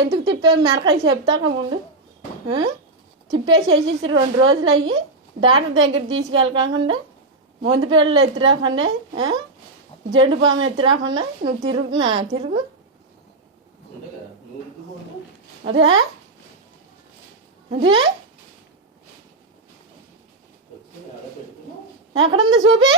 ఎందుకు తిప్పావు మెరకాయ చెప్తాక ముందు. తిప్పేసేసి 2 రోజులు అయ్యి డాక్టర్ దగ్గర తీసుకెళ్ళకుండా మందు పిల్లలు ఎత్తిరాకుండా జెండు పాము ఎత్తిరాకుండా నువ్వు తిరుగు. అదే అదే ఎక్కడుంది చూపి.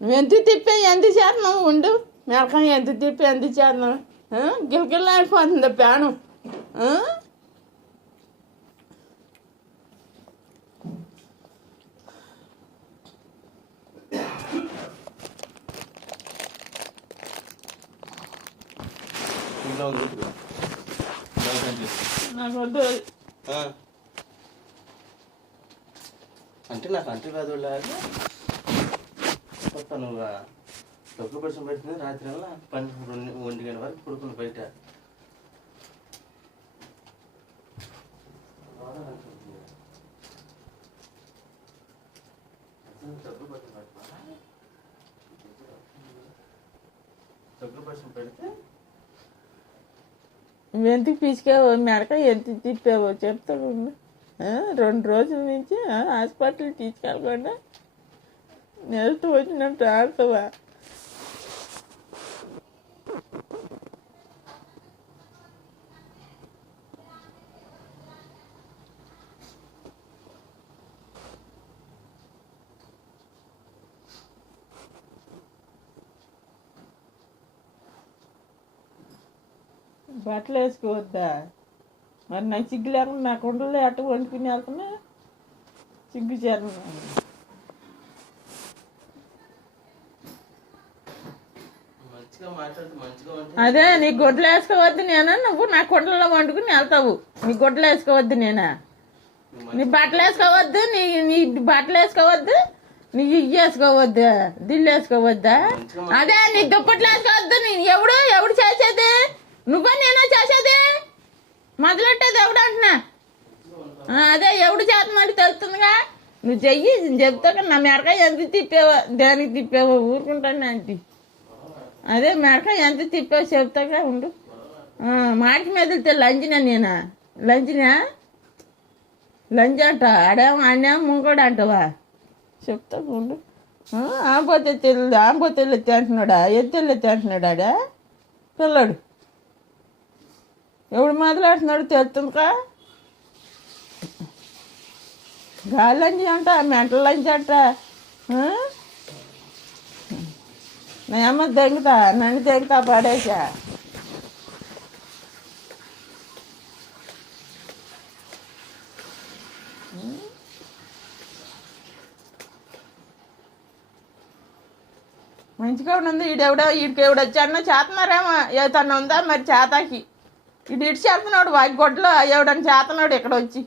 నువ్వు ఎంత తిప్పి ఎంత చేస్తున్నావు ఉండు. మెరకాయ ఎంత తిప్పి ఎంత చేస్తున్నావు. గిలగిల్లాడిపోతుంది ప్యాను. నాకు వద్దు అంటే నాకు అంటు కాదు నువ్వు డబ్బులు పరిచయం పెట్టింది రాత్రి వల్ల 1 గంటల వరకు పడుకుంది బయట. డబ్బులు పరిచయం పెడితే నువ్వెందుకు పీచుకావో మెడకాయ ఎంత తిప్పావో చెప్తావు. 2 రోజుల నుంచి హాస్పిటల్ తీసుకెళ్ళకుండా నెలతో వచ్చినట్టు ఆడతావా. బట్టలు వేసుకోవద్దా మరి? నాకు సిగ్గు లేకుండా నా కుండలో అట్ట వండుకుని వెళ్తున్నా సిగ్గు చేరను. అదే నీ గొడ్డలు వేసుకోవద్దు నేనా, నువ్వు నా కుండలో వండుకుని వెళ్తావు. నీ గొడ్డలు వేసుకోవద్దు నేనా, నీ బట్టలు వేసుకోవద్దు, నీ బట్టలు వేసుకోవద్దు, నీ ఇయ్యి వేసుకోవద్దు, దిల్లు వేసుకోవద్దా. అదే నీ దుప్పట్లు వేసుకోవద్దు. ఎవడు చేసేది? నువ్వా నేనా చేసేది? మొదలెట్టేది ఎవడు అంటున్నా. అదే ఎవడు చేతనాడు తెలుస్తుందిగా. నువ్వు చెయ్యి చెప్తా. నా మెరకాయ ఎంత తిప్పావో, దానికి తిప్పావో ఊరుకుంటాను ఆంటీ. అదే మెరకాయ ఎంత తిప్పావో చెప్తాగా ఉండు. మాటికి మీద వెళ్తే లంచినా నేనా? లంచ్ అంట ఆడేమో ముంగోడు అంటావా? చెప్తా ఉండు. ఆంపోతే తెల్లు అంటున్నాడా? ఎత్తెళ్ళి అంటున్నాడా ఆడా పిల్లడు? ఎవడు మొదలెడుతున్నాడు తెలుస్తుందికా. గాలి లంచి అంట, మెంటల్ లంచి అంట. నా అమ్మ నన్ను దెంగుతా పడేసా. మంచిగా ఉంది. వీడికి ఎవడొచ్చాడో చేతన్నారేమో. ఏ తను ఉందా మరి చేతాకి? ఇటు చేస్తున్నాడు వాకి గొడ్డలో ఎవడని చేతన్నాడు ఇక్కడ వచ్చి.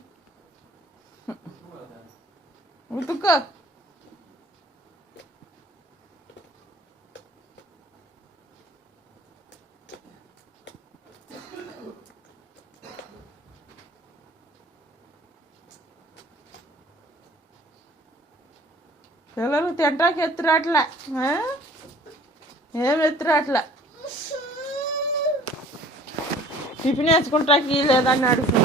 ఉతుక్కో. పిల్లలు తింటాకి ఎత్తురాట్లా, ఏం ఎత్తురాట్లా. టిఫిన్ వేసుకుంటాకి లేదని అడుగుతున్నాడు.